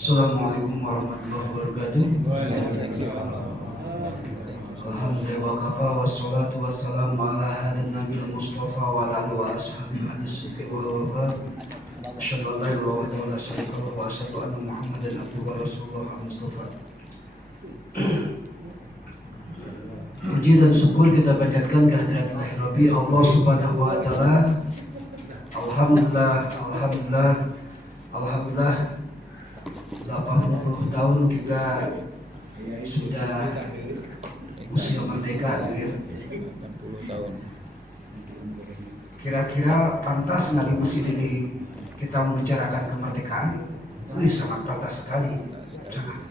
Assalamualaikum warahmatullahi wabarakatuh. Alhamdulillah wa kafa wassalatu wassalamu ala hadin nabil mustafa wa ala alihi wa ashabihi al-siddiq wal wafa. Asyhadu an la ilaha illallah wa la syarika lahu wa asyhadu anna Muhammadan abduhu wa rasuluhu al-mustafa. Puji dan syukur kita panjatkan kehadirat Ilahi Rabbi Allah Subhanahu wa taala. Alhamdulillah 80 tahun kita sudah usia merdeka gitu. Kira-kira pantas nggak di masjid ini kita membicarakan kemerdekaan? Ini sangat pantas sekali. Sangat.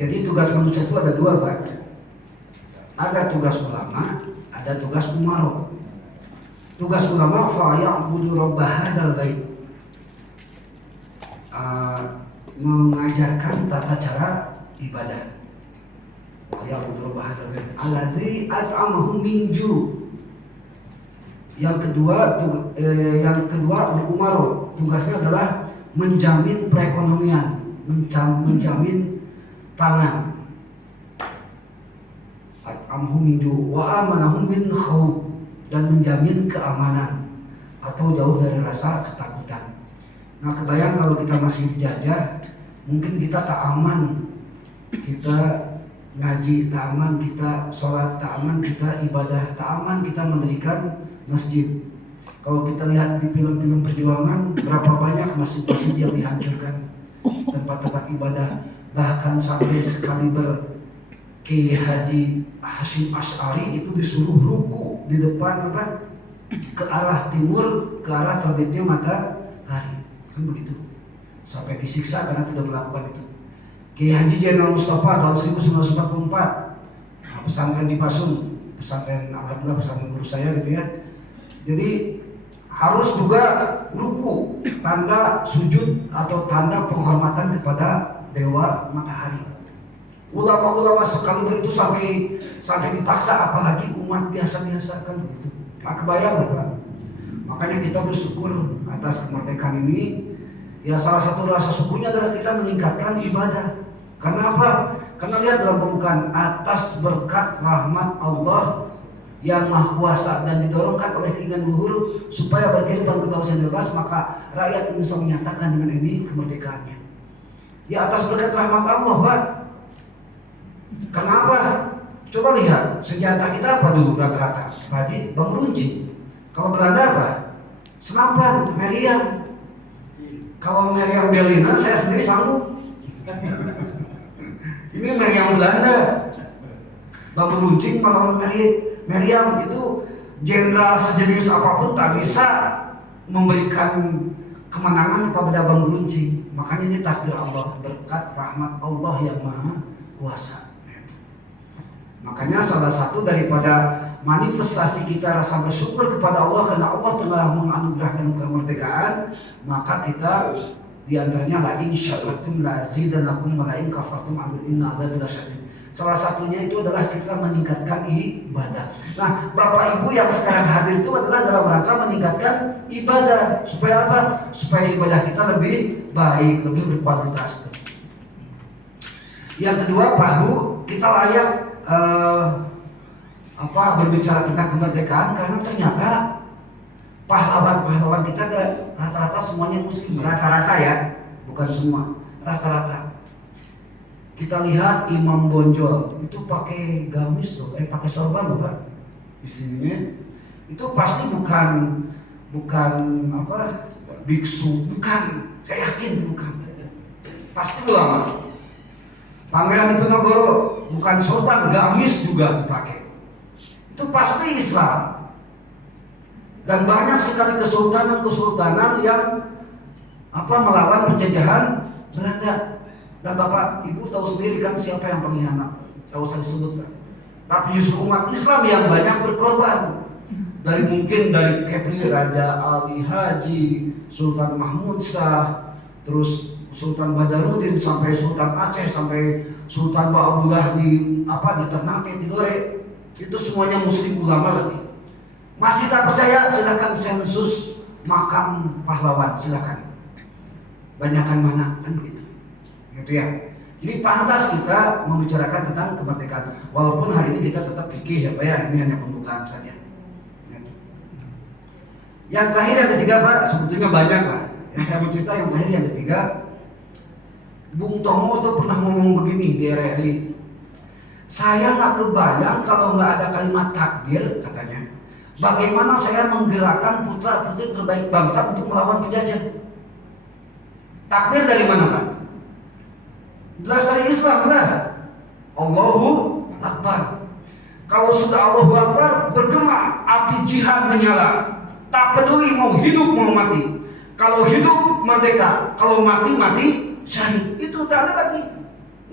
Jadi tugas manusia itu ada dua, Pak. Ada tugas ulama, ada tugas umaro. Tugas ulama fa'ya'budu rabb hadzal bait. Mengajarkan tata cara ibadah. Fa'ya'budu rabb hadzal bait alladzi at'amahum min ju'. Yang kedua umaro. Tugasnya adalah menjamin perekonomian, menjamin pangan. At'amahum min ju' wa amanahum min khauf, dan menjamin keamanan atau jauh dari rasa ketakutan. Nah, kebayang kalau kita masih dijajah, mungkin kita tak aman, kita ngaji tak aman, kita sholat tak aman, kita ibadah tak aman, kita mendirikan masjid. Kalau kita lihat di film-film perjuangan, berapa banyak masjid-masjid yang dihancurkan, tempat-tempat ibadah, bahkan sampai sekaliber Kiai Haji Hashim Asy'ari itu disuruh ruku di depan ke arah timur, ke arah terbitnya matahari, kan begitu, sampai disiksa karena tidak melakukan itu. Kiai Haji Zainal Mustafa tahun 1944, pesantren Cipasung, pesantren alhamdulillah pesantren guru saya gitu ya. Jadi harus juga ruku, tanda sujud atau tanda penghormatan kepada dewa matahari. Ulama-ulama sekali itu sampai dipaksa, apalagi umat biasa-biasa kan begitu. Nah, kebayang bukan? Makanya kita bersyukur atas kemerdekaan ini. Ya, salah satu rasa syukurnya adalah kita meningkatkan ibadah. Karena apa? Karena lihat dalam pembukaan, atas berkat rahmat Allah yang Maha Kuasa dan didorongkan oleh keinginan luhur supaya berkehidupan kebangsaan bebas, maka rakyat Indonesia menyatakan dengan ini kemerdekaannya. Ya, atas berkat rahmat Allah, Pak. Kenapa? Coba lihat, senjata kita apa dulu rata-rata? Haji, bambu runcing. Kalau Belanda apa? Senapan, meriam. Kalau meriam Belina, saya sendiri sanggup. Ini meriam Belanda. Bambu runcing melawan meriam itu jenderal sejenis apapun tak bisa memberikan kemenangan kepada bambu runcing. Makanya ini takdir Allah, berkat rahmat Allah yang Maha Kuasa. Makanya salah satu daripada manifestasi kita rasa bersyukur kepada Allah karena Allah telah menganugerahkan kemerdekaan, maka kita diantaranya la in syakartum la zidanakum wa la in kafartum inna adzabi lasyadid. Salah satunya itu adalah kita meningkatkan ibadah. Nah, Bapak Ibu yang sekarang hadir itu adalah dalam rangka meningkatkan ibadah. Supaya apa? Supaya ibadah kita lebih baik, lebih berkualitas. Yang kedua, Pak Bu, kita layak berbicara tentang kemerdekaan karena ternyata pahlawan-pahlawan kita rata-rata semuanya muslim, rata-rata ya, bukan semua, rata-rata. Kita lihat Imam Bonjol itu pakai gamis loh, pakai sorban loh Pak, istrinya itu pasti bukan biksu, bukan, saya yakin itu bukan, pasti ulama. Pangeran Diponegoro bukan sorban, gamis juga dipakai. Itu pasti Islam. Dan banyak sekali kesultanan-kesultanan yang melawan penjajahan Belanda. Dan Bapak Ibu tahu sendiri kan siapa yang pengkhianat, tahu saya disebutkan. Tapi justru umat Islam yang banyak berkorban. Dari Kepri, Raja Ali Haji, Sultan Mahmud Shah, terus Sultan Badarudin, sampai Sultan Aceh, sampai Sultan Ba'abullah di Ternate, di Dore. Itu semuanya muslim ulama lagi. Masih tak percaya, silakan sensus makam pahlawan, silakan. Banyakan mana kan gitu. Gitu ya. Jadi pantas kita membicarakan tentang kemerdekaan. Walaupun hari ini kita tetap pikir ya Pak ya, ini hanya pembukaan saja. Yang terakhir, yang ketiga Pak, sebetulnya banyak Pak. Yang saya mau cerita yang terakhir, yang ketiga, Bung Tomo itu pernah ngomong begini di RRI. Saya nggak kebayang kalau nggak ada kalimat takbir, katanya. Bagaimana saya menggerakkan putra-putri terbaik bangsa untuk melawan penjajah? Takbir dari mana Pak? Jelas dari Islam lah. Allahu Akbar. Kalau sudah Allahu Akbar, bergema api jihad menyala. Tak peduli mau hidup mau mati. Kalau hidup merdeka, kalau mati syahid. Itu tak ada lagi.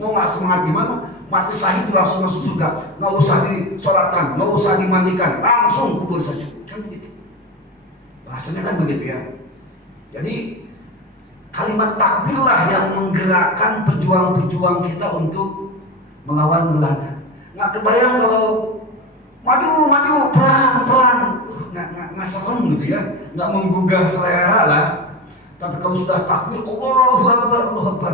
Mau nggak semangat gimana? Mati syahid langsung masuk surga. Nggak usah disolatkan, nggak usah dimandikan, langsung kubur saja. Kan begitu. Bahasanya kan begitu ya. Jadi kalimat takbirlah yang menggerakkan pejuang-pejuang kita untuk melawan Belanda. Nggak kebayang kalau maju, perang, nggak serem gitu ya, nggak menggugah selera lah. Tapi kalau sudah takbir, Allahu Akbar.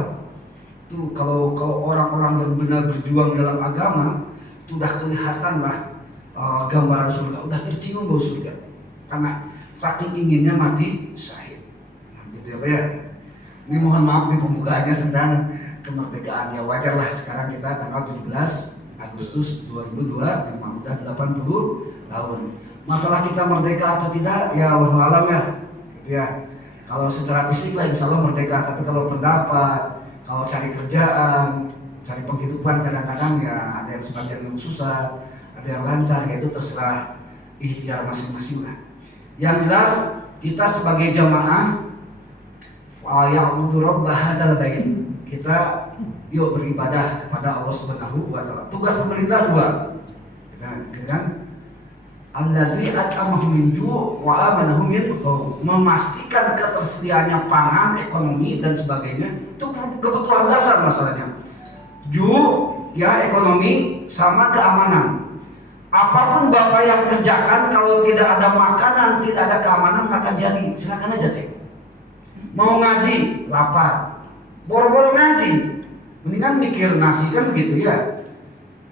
Itu kalau orang-orang yang benar berjuang dalam agama, itu udah kelihatan lah gambaran surga, udah tercium bau surga. Karena saking inginnya mati syahid. Nah, gitu ya Pak ya. Ini mohon maaf di pembukaannya tentang kemerdekaan ya, wajar lah sekarang kita tanggal 17 Agustus 2002, memang udah 80 tahun. Masalah kita merdeka atau tidak, ya wallahu alam ya, gitu ya. Kalau secara fisik lah insya Allah merdeka, tapi kalau pendapat, kalau cari kerjaan, cari penghidupan kadang-kadang ya ada yang sebagian yang susah, ada yang lancar, ya itu terserah ikhtiar masing-masing lah. Yang jelas kita sebagai jamaah ya'budu rabb hadzal bait, kita yuk beribadah kepada Allah Subhanahu wa taala. Tugas pemerintah dua. Kan? Allazi at'amahum min ju' wa amanahum min khauf. Memastikan ketersediaannya pangan, ekonomi dan sebagainya. Itu kebutuhan dasar masalahnya. Ju' ya ekonomi sama keamanan. Apapun Bapak yang kerjakan, kalau tidak ada makanan, tidak ada keamanan, nggak akan jadi. Silakan aja cek. Mau ngaji, lapar, boro-boro ngaji, mendingan mikir nasi kan begitu ya.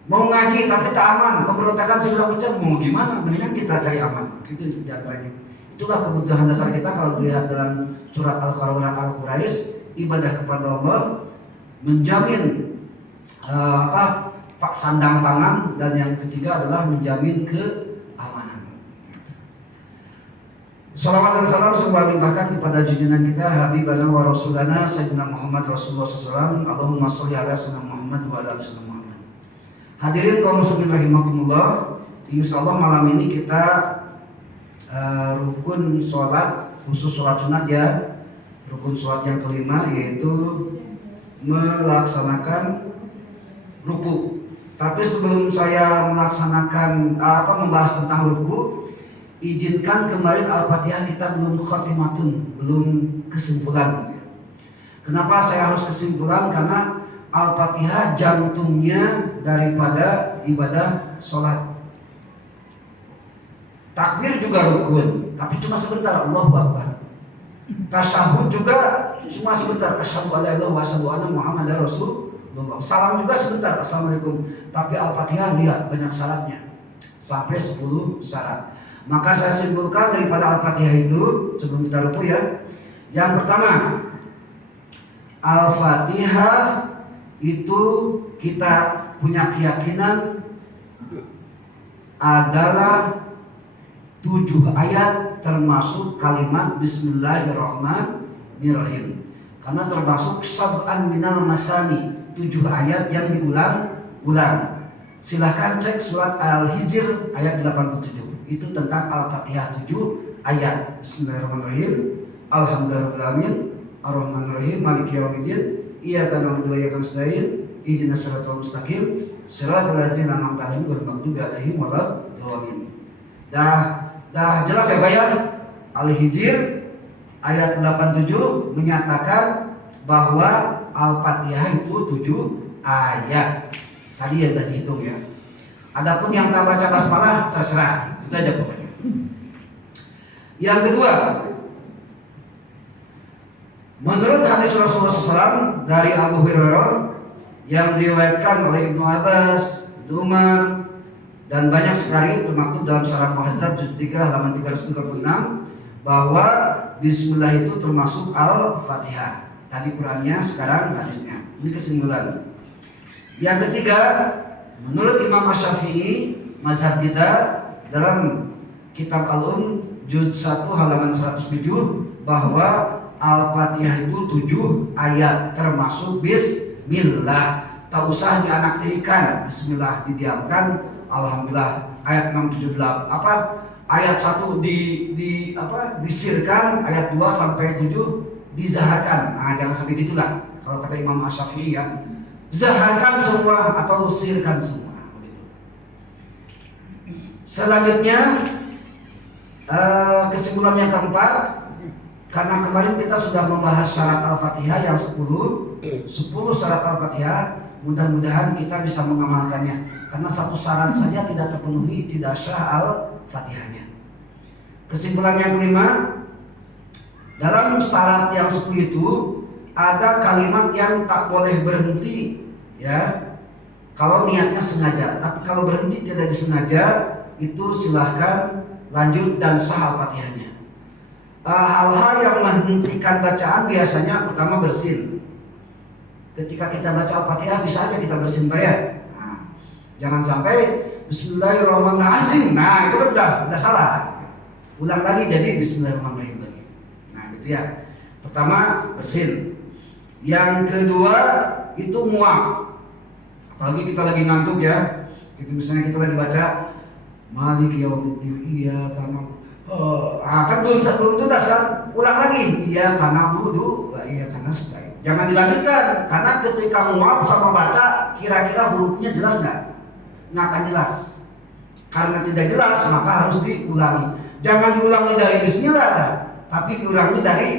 Mau ngaji tapi tak aman, pemberontakan segala macam, mau gimana? Mendingan kita cari aman. Itu diantaranya. Itulah kebutuhan dasar kita kalau dilihat dalam surat Al-Quraish, ibadah kepada Allah, menjamin sandang pangan, dan yang ketiga adalah menjamin keamanan. Salawat dan salam semoga limpahkan kepada junjungan kita Habibana wa Rasulana Sayyidina Muhammad Rasulullah SAW. Allahumma sholli ala Sayyidina Muhammad wa ala Sayyidina Muhammad. Hadirin kaum muslimin rahimakumullah. Insyaallah malam ini kita rukun sholat, khusus sholat sunat ya. Rukun sholat yang kelima yaitu melaksanakan ruku. Tapi sebelum saya melaksanakan membahas tentang ruku, izinkan kemarin Al-Fatihah kita belum khatimatun, belum kesimpulan. Kenapa saya harus kesimpulan? Karena Al-Fatihah jantungnya daripada ibadah sholat. Takbir juga rukun, tapi cuma sebentar, Allahu Akbar. Tasyahud juga cuma sebentar, asyhadu an la ilaha illallah wa asyhadu anna Muhammadar Rasulullah. Salam juga sebentar, assalamualaikum. Tapi Al-Fatihah lihat banyak syaratnya, sampai 10 syarat. Maka saya simpulkan daripada Al-Fatihah itu, sebelum kita ruku ya. Yang pertama, Al-Fatihah itu kita punya keyakinan adalah 7 ayat, termasuk kalimat Bismillahirrahmanirrahim. Karena termasuk sab'an minal masani, 7 ayat yang diulang-ulang. Silahkan cek surat Al-Hijr ayat 87. Itu tentang Al-Fatihah 7 ayat. Bismillahirrahmanirrahim. Alhamdulillahirrahmanirrahim. Ar-Rahmanir-Rahim, Maliki Yaumiddin, Iyyaka na'budu wa iyyaka nasta'in, Ihdinas siratal mustaqim, siratal ladzina an'amta 'alaihim ghairil maghdubi 'alaihim waladdallin. Dah jelas ya bayan. Al-Hijr ayat 87 menyatakan bahwa Al-Fatihah itu 7 ayat. Tadi yang tadi dihitung ya. Adapun yang tak baca basmalah terserah, itu aja pokoknya. Yang kedua, menurut hadis Rasulullah SAW dari Abu Hurairah yang diriwayatkan oleh Ibnu Abbas, Ibnu Umar, dan banyak sekali termaktub dalam Syarah Muhadzab juz 3 halaman 336 bahwa Bismillah itu termasuk Al-Fatihah. Tadi Qurannya, sekarang hadisnya. Ini kesimpulan. Yang ketiga, menurut Imam Asy-Syafi'i mazhab kita dalam kitab Al-Um juz 1 halaman 107 bahwa Al-Fatihah itu 7 ayat termasuk Bismillah. Tak usah dianaktirikan, Bismillah didiamkan, Alhamdulillah ayat 678 ayat 1 disirkan, ayat 2 sampai 7 dizaharkan. Nah, jangan sampai gitulah. Kalau kata Imam Asy-Syafi'i ya, zaharkan semua atau sirkan semua. Selanjutnya kesimpulan yang keempat, karena kemarin kita sudah membahas syarat Al-Fatihah yang 10 syarat Al-Fatihah, mudah-mudahan kita bisa mengamalkannya. Karena satu syarat saja tidak terpenuhi, tidak sah Al-Fatihahnya. Kesimpulan yang kelima, dalam syarat yang 10 itu ada kalimat yang tak boleh berhenti, ya. Kalau niatnya sengaja, tapi kalau berhenti tidak disengaja, itu silahkan lanjut dan sah Al-Fatihahnya. Hal-hal yang menghentikan bacaan biasanya pertama bersin. Ketika kita baca Al-Fatihah bisa aja kita bersin bayar. Nah, jangan sampai Bismillahirrahmanirrahim. Nah, itu kan udah salah. Ulang lagi jadi Bismillahirrahmanirrahim lagi. Nah, gitu ya. Pertama bersin. Yang kedua itu muak. Apalagi kita lagi ngantuk ya. Gitu misalnya kita lagi baca Maliki Yaumiddin, iya karena kan belum tuntas kan. Ulang lagi, iya karena wudu, iya karena stain. Jangan dilanjutkan karena ketika muak sama baca kira-kira hurufnya jelas nggak? Nggak akan jelas. Karena tidak jelas maka harus diulangi. Jangan diulangi dari Bismillah, tapi diulangi dari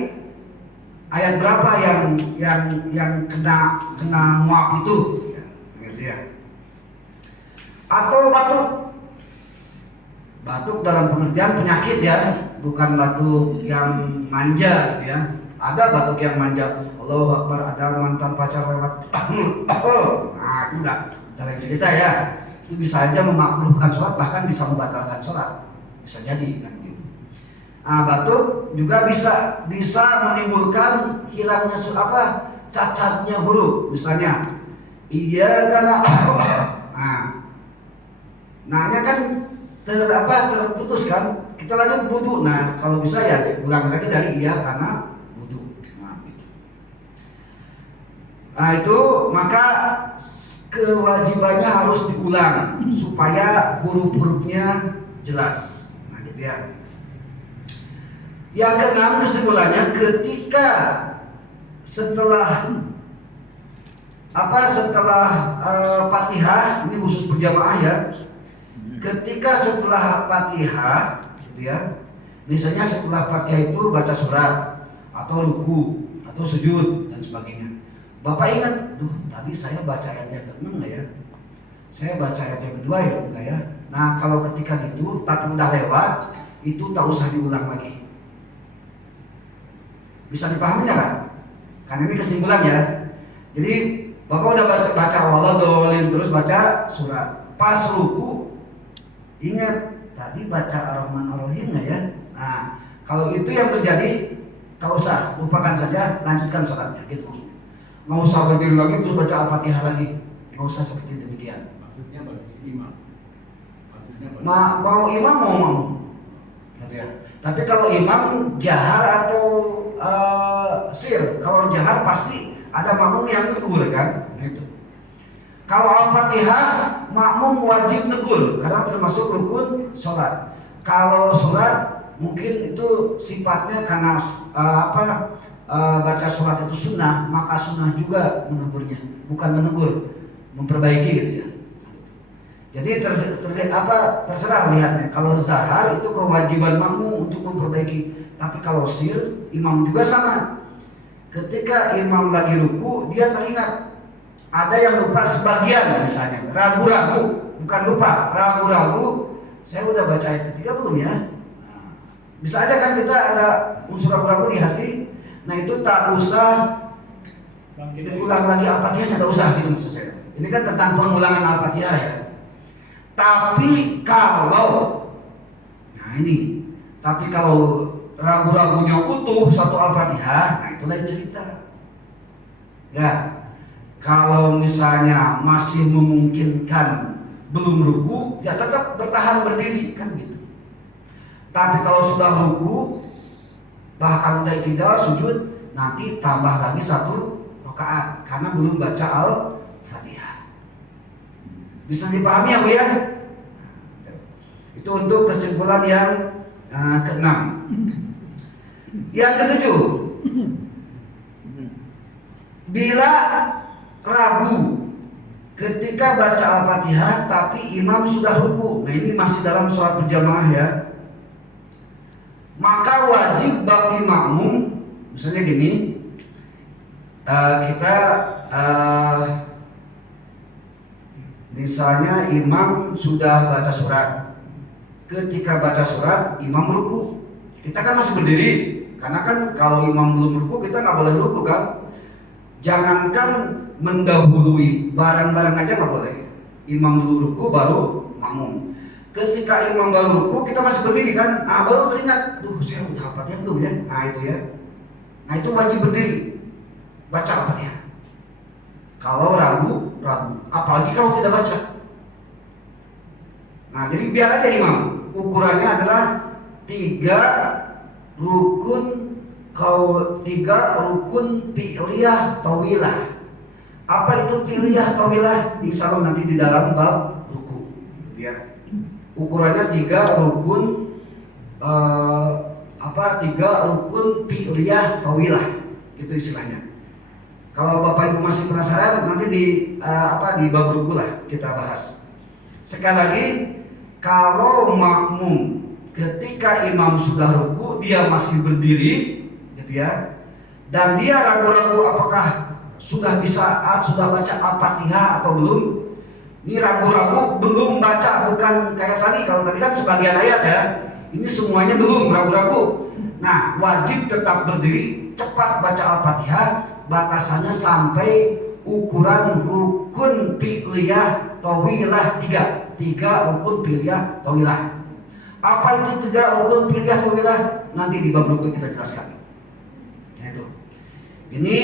ayat berapa yang kena muak itu, gitu ya. Atau batuk dalam pengertian penyakit ya, bukan batuk yang manja gitu ya. Ada batuk yang manja, Allahu Akbar, ada mantan pacar lewat. Nah, itu udah lain cerita ya. Itu bisa aja memakruhkan sholat, bahkan bisa membatalkan sholat, bisa jadi kan gitu. Nah, batuk juga bisa menimbulkan hilangnya cacatnya huruf, misalnya iya karena nanya kan terputus kan, kita lanjut wudu. Nah, kalau bisa ya ulang lagi dari iya karena wudu. Nah, itu maka kewajibannya harus diulang supaya huruf-hurufnya jelas. Nah, gitu ya. Yang keenam kesimpulannya, ketika setelah Fatihah, ini khusus berjamaah ya. Ketika setelah Fatihah, gitu ya. Misalnya setelah Fatihah itu baca surat atau ruku atau sujud dan sebagainya. Bapak ingat, tadi saya baca ayat yang ke-6 enggak ya? Saya baca ayat yang kedua ya enggak ya? Nah, kalau ketika gitu tapi udah lewat, itu tak usah diulang lagi. Bisa dipahami nggak Pak? Karena ini kesimpulan ya. Jadi Bapak udah baca waladhdallin terus baca surat. Pas ruku ingat tadi baca Ar-Rahman Ar-Rahim nggak ya? Nah, kalau itu yang terjadi, tak usah, lupakan saja, lanjutkan sholatnya gitu. Nggak usah berdiri lagi terus baca Al-Fatihah lagi. Nggak usah seperti demikian. Maksudnya imam. Mau imam mau. Gitu ya. Tapi kalau imam jahar atau sir, kalau jahar pasti ada makmum yang negur kan, gitu. Kalau Al-Fatihah makmum wajib negur karena termasuk rukun sholat. Kalau surat mungkin itu sifatnya karena baca surat itu sunnah, maka sunnah juga menegurnya, bukan menegur, memperbaiki gitu ya. Jadi terserah lihatnya. Kalau zahar itu kewajiban makmum untuk memperbaiki, tapi kalau sir imam juga sama. Ketika imam lagi ruku, dia teringat ada yang lupa sebagian, misalnya ragu-ragu, bukan lupa, ragu-ragu. Saya udah baca ayat ketiga belum ya? Bisa aja kan kita ada unsur ragu-ragu di hati. Nah itu tak usah diulang lagi Al-Fatihah, tidak usah gitu maksud saya. Ini kan tentang pengulangan Al-Fatihah ya. Tapi kalau ragu-ragunya utuh satu Al-Fatihah, nah itu lain cerita. Ya, kalau misalnya masih memungkinkan belum ruku, ya tetap bertahan berdiri kan gitu. Tapi kalau sudah ruku, bahkan udah iktidal sujud, nanti tambah lagi satu rakaat karena belum baca Al-Fatihah. Bisa dipahami ya Bu ya? Itu untuk kesimpulan yang keenam. Yang ketujuh, bila ragu ketika baca Al-Fatihah tapi imam sudah ruku, nah ini masih dalam sholat berjamaah ya, maka wajib bagi makmum, misalnya gini, misalnya imam sudah baca surat, ketika baca surat imam ruku, kita kan masih berdiri, karena kan kalau imam belum ruku kita nggak boleh ruku kan. Jangankan mendahului, bareng-bareng aja nggak boleh. Imam dulu ruku baru makmum. Ketika imam baru ruku kita masih berdiri kan, baru teringat, saya udah Al-Fatihah belum ya? Nah itu ya. Nah itu wajib berdiri, baca Al-Fatihah. Kalau ragu, apalagi kalau tidak baca. Nah jadi biar aja imam. Ukurannya adalah 3 rukun fi'liyah tawilah. Apa itu fi'liyah tawilah? Insya Allah nanti di dalam bab ruku, gitu ya. Ukurannya 3 rukun 3 rukun fi'liyah tawilah, itu istilahnya. Kalau Bapak Ibu masih penasaran, nanti di bab ruku lah kita bahas. Sekali lagi, kalau makmum ketika imam sudah ruku dia masih berdiri, gitu ya, dan dia ragu-ragu apakah sudah baca Al-Fatihah atau belum. Ini ragu-ragu belum baca, bukan kayak tadi. Kalau tadi kan sebagian ayat ya, ini semuanya belum, ragu-ragu. Nah wajib tetap berdiri, cepat baca Al-Fatihah. Batasannya sampai ukuran rukun fi'liyah tawilah 3 rukun fi'liyah tawilah. Apa itu 3 rukun fi'liyah tawilah? Nanti di bab rukun kita jelaskan. Ini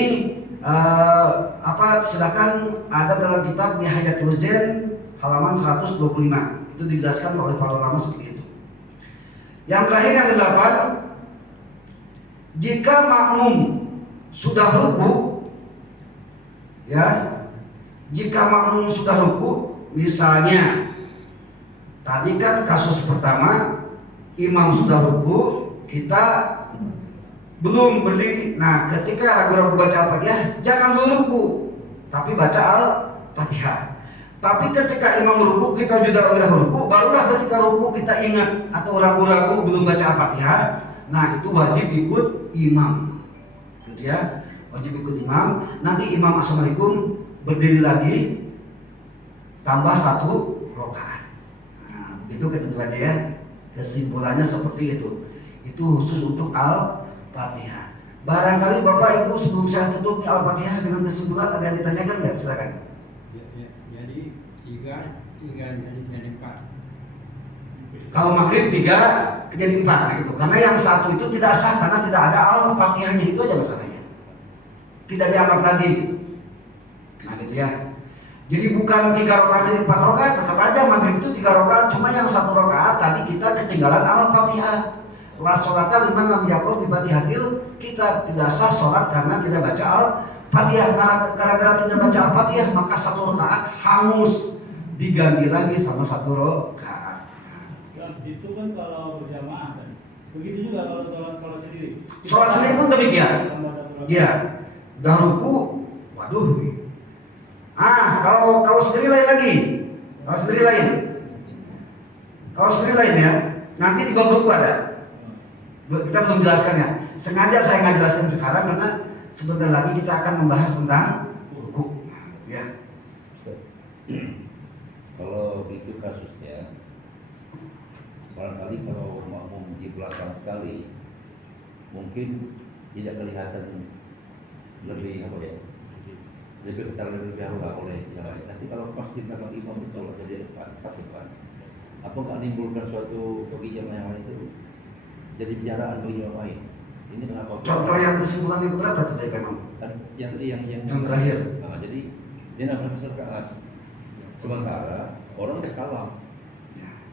silakan ada dalam kitab Nihayatul Zen halaman 125. Itu dijelaskan oleh para ulama seperti itu. Yang terakhir yang ke-8, jika makmum sudah ruku, ya, jika makmum sudah ruku, misalnya tadi kan kasus pertama imam sudah ruku, kita belum berdiri. Nah ketika ragu-ragu baca Al-Fatihah, jangan dulu ruku, tapi baca Al-Fatihah. Tapi ketika imam ruku, kita juga udah ruku, barulah ketika ruku kita ingat atau ragu-ragu belum baca Al-Fatihah, nah itu wajib ikut imam, gitu ya, wajib ikut imam. Nanti imam assalamualaikum berdiri lagi, tambah 1 rakaat. Nah itu ketentuannya ya, kesimpulannya seperti itu. Itu khusus untuk Al-Fatihah. Barangkali Bapak Ibu sebelum saya tutup di Al-Fatihah dengan kesimpulan ada yang ditanyakan nggak? Silakan. Jadi 3 jadi 4. Kalau maghrib 3 jadi 4 gitu. Karena yang 1 itu tidak sah karena tidak ada Al-Fatihahnya, itu aja masalahnya. Tidak dianggap lagi gitu. Nah gitu ya. Jadi bukan 3 rakaat jadi 4 rakaat, tetap aja maghrib itu 3 rakaat. Cuma yang 1 rakaat tadi kita ketinggalan Al-Fatihah. La sholata liman lam yaqra bi Fatihatil Kitab. Tidak sah sholat karena tidak baca Al-Fatihah. Gara-gara tidak baca Al-Fatihah maka 1 rakaat hangus, diganti lagi sama 1 rakaat. Itu kan kalau berjamaah kan. Begitu juga kalau sholat sendiri. Sholat sendiri pun demikian. Iya, udah ruku, waduh. Kalau sendiri lain lagi, kalau sendiri lain ya. Nanti di bab ruku ada. Kita belum jelaskan ya. Sengaja saya nggak jelaskan sekarang karena sebentar lagi kita akan membahas tentang ruku. Ya. Kalau itu kasusnya, barangkali kalau makmum di belakang sekali, mungkin tidak kelihatan lebih apa ya, lebih besar lebih jauh lah oleh yang lain. Tapi kalau pas di belakang imam betul atau di depan, satu depan, apa nggak menimbulkan suatu bagi jamaah yang lain itu jadi bicaraan bagi yang lain? Ini kenapa? Contoh yang kesimpulan yang berapa tuh dari Imam? Yang Terakhir. Nah, jadi dia nambah keserkaan. Sementara orang udah salam.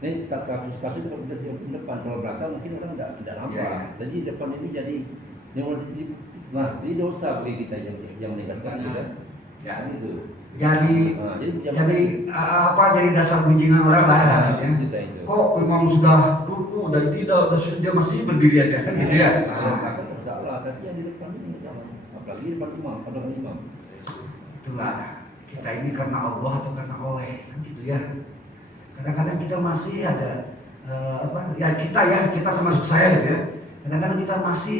Ini kasus-kasus itu di depan, kalau belakang mungkin orang tidak nampak. Ya. Jadi depan ini jadi jadi dosa bagi kita yang meninggalkan itu kan. Ya. Kan itu. Jadi jadi dasar gunjingan orang lah ya. Kita itu. Kok imam sudah ruku dan tidak, dia masih berdiri aja kan gitu ya. Kan masalah, tapi yang di depan ini masalah. Apalagi di depan imam, pada imam. Itulah kita ini karena Allah atau karena oleh kan gitu ya. Kadang-kadang kita masih ada kita termasuk saya gitu ya. Kadang-kadang kita masih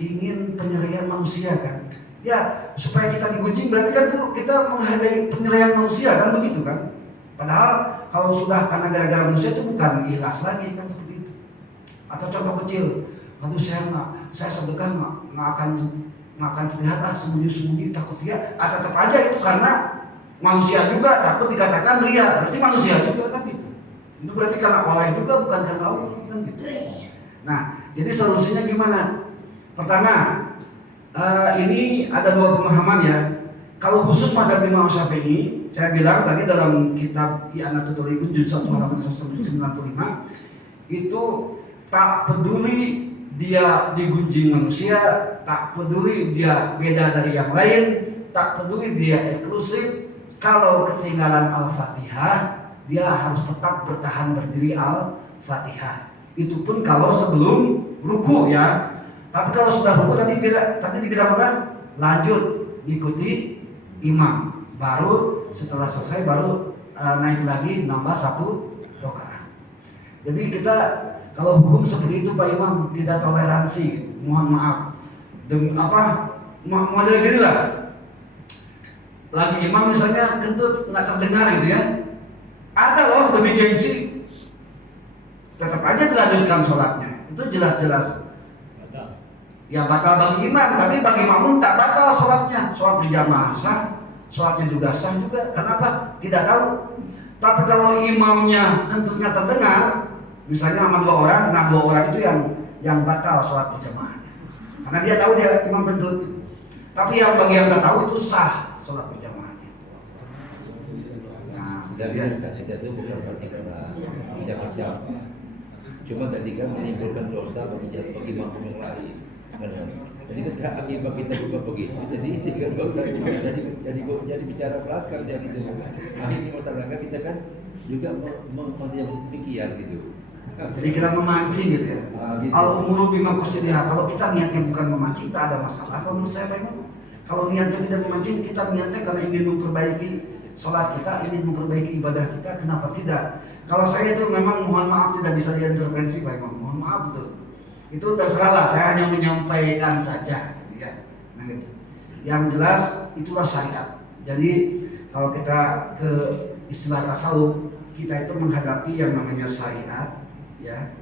ingin penilaian manusia kan. Ya supaya kita digunjing berarti kan tuh kita menghargai penilaian manusia kan begitu kan. Padahal kalau sudah karena gara-gara manusia itu bukan ikhlas lagi kan seperti itu. Atau contoh kecil, aduh saya sedekah nggak akan terlihat sembunyi-sembunyi takut dia. Tetap aja itu karena manusia juga takut dikatakan ria, berarti manusia juga kan gitu. Itu berarti karena oleh juga bukan karena Allah kan gitu. Nah jadi solusinya gimana? Pertama, ini ada dua pemahaman ya. Kalau khusus mazhab Imam Syafi'i, saya bilang tadi dalam kitab I'anatul Talibin juz 1 halaman 195 itu tak peduli dia digunjing manusia, tak peduli dia beda dari yang lain, tak peduli dia eksklusif. Kalau ketinggalan Al-Fatihah, dia harus tetap bertahan berdiri Al-Fatihah. Itu pun kalau sebelum ruku ya. Tapi kalau sudah ruku tadi dibilang apa? Lanjut ikuti imam. Baru setelah selesai baru naik lagi nambah 1 rakaat. Jadi kita kalau hukum seperti itu Pak Imam tidak toleransi gitu. Mohon maaf. Model gini lah. Lagi imam misalnya kentut nggak terdengar gitu ya. Ada loh lebih gengsi. Tetap aja dilanjutkan sholatnya. Itu jelas-jelas. Ya batal bagi imam, tapi bagi makmum tak batal sholatnya. Sholat berjamaah sah, sholatnya juga sah juga. Kenapa? Tidak tahu. Tapi kalau imamnya kentutnya terdengar, misalnya sama 2 orang, nah 2 orang itu yang batal sholat berjamaah. Karena dia tahu dia imam kentut. Tapi yang bagi yang tak tahu itu sah sholat berjamaahnya. Nah, Dan itu bukan berarti karena siapa-siapa. Cuma tadi kan menimbulkan dosa bagi makmum yang lain. Jadi ketika akibat kita juga begitu, jadi isi kan dosa jadi bicara belakang ya gitu. Akhirnya masyarakat kita kan juga demikian gitu. jadi kita memancing gitu ya. Gitu. Al-umuru bima qasidiha. Kalau kita niatnya bukan memancing, tak ada masalah. Kalau menurut saya Pak Imam, kalau niatnya tidak memancing, kita niatnya karena ingin memperbaiki sholat kita, ingin memperbaiki ibadah kita, kenapa tidak? Kalau saya itu memang mohon maaf tidak bisa diintervensi Pak Imam, mohon maaf betul. Itu terserahlah, saya hanya menyampaikan saja gitu ya. Nah gitu. Yang jelas itulah syariat. Jadi kalau kita ke istilah tasawuf, kita itu menghadapi yang namanya syariat ya.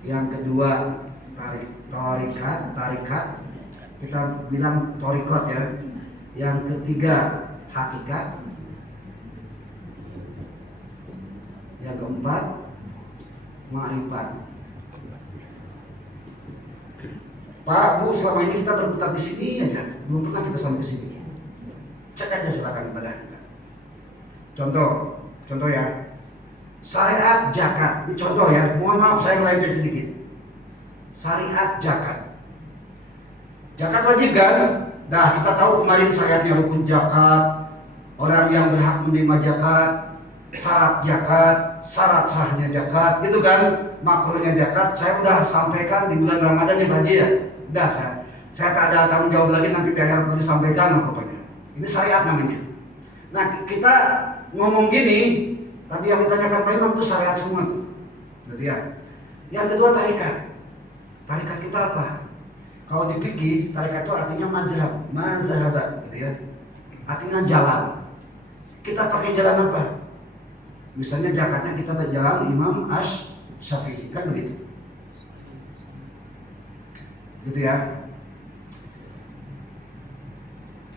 Yang kedua tarikat, kita bilang torikot ya. Yang ketiga hakikat. Yang keempat ma'rifat. Pak, Bu, selama ini kita berputar di sini aja, belum pernah kita sampai ke sini. Cek aja silakan ibadah kita. Contoh ya, syariat zakat. Ini contoh ya, mohon maaf saya melenceng sedikit. Syariat zakat. Zakat wajib kan? Nah, kita tahu kemarin syariatnya rukun zakat, orang yang berhak menerima zakat, syarat sahnya zakat, gitu kan? Makruhnya zakat. Saya udah sampaikan di bulan Ramadan ya Pak Haji ya. Udah Saya tak ada tanggung jawab lagi, nanti di akhirat nanti disampaikan lah pokoknya. Ini syariat namanya. Nah kita ngomong gini, tadi yang ditanyakan Pak Imam itu syariat semua tuh. Berarti ya. Yang kedua tarikat. Tarikat kita apa? Kalau di fikih, tarikat itu artinya mazhab, mazhabat, gitu ya. Artinya jalan. Kita pakai jalan apa? Misalnya zakatnya kita berjalan Imam Asy-Syafi'i, kan begitu. Gitu ya.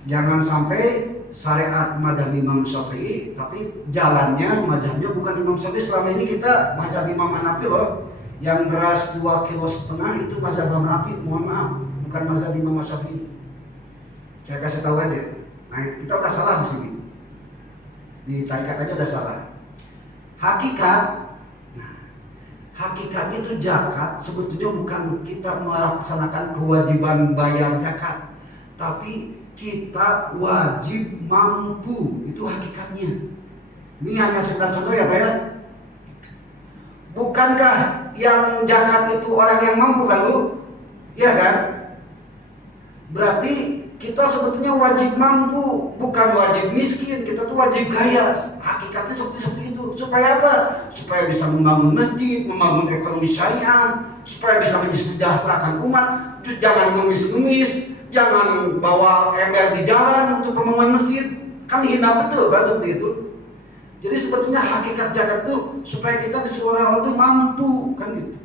Jangan sampai syariat mazhab Imam Syafi'i, tapi jalannya mazhabnya bukan Imam Syafi'i. Selama ini kita mazhab Imam Hanafi loh, yang beras 2,5 kilo itu mazhab Imam Hanafi, mohon maaf, bukan mazhab Imam Syafi'i. Saya kasih tahu aja. Nah, kita udah salah di sini. Di tarikat aja udah salah. Hakikat, nah, hakikat itu zakat sebetulnya bukan kita melaksanakan kewajiban bayar zakat, tapi kita wajib mampu, itu hakikatnya. Ini hanya sekedar contoh ya Pak ya. Bukankah yang zakat itu orang yang mampu kan Bu? Iya kan? Berarti kita sebetulnya wajib mampu, bukan wajib miskin. Kita tuh wajib kaya. Hakikatnya seperti itu. Supaya apa? Supaya bisa membangun masjid, membangun ekonomi syariah, supaya bisa mensejahterakan umat. Jangan ngemis-ngemis, jangan bawa ember di jalan untuk pembangunan masjid. Kan hina betul kan seperti itu. Jadi sebetulnya hakikat zakat itu supaya kita disuruh orang itu mampu kan gitu.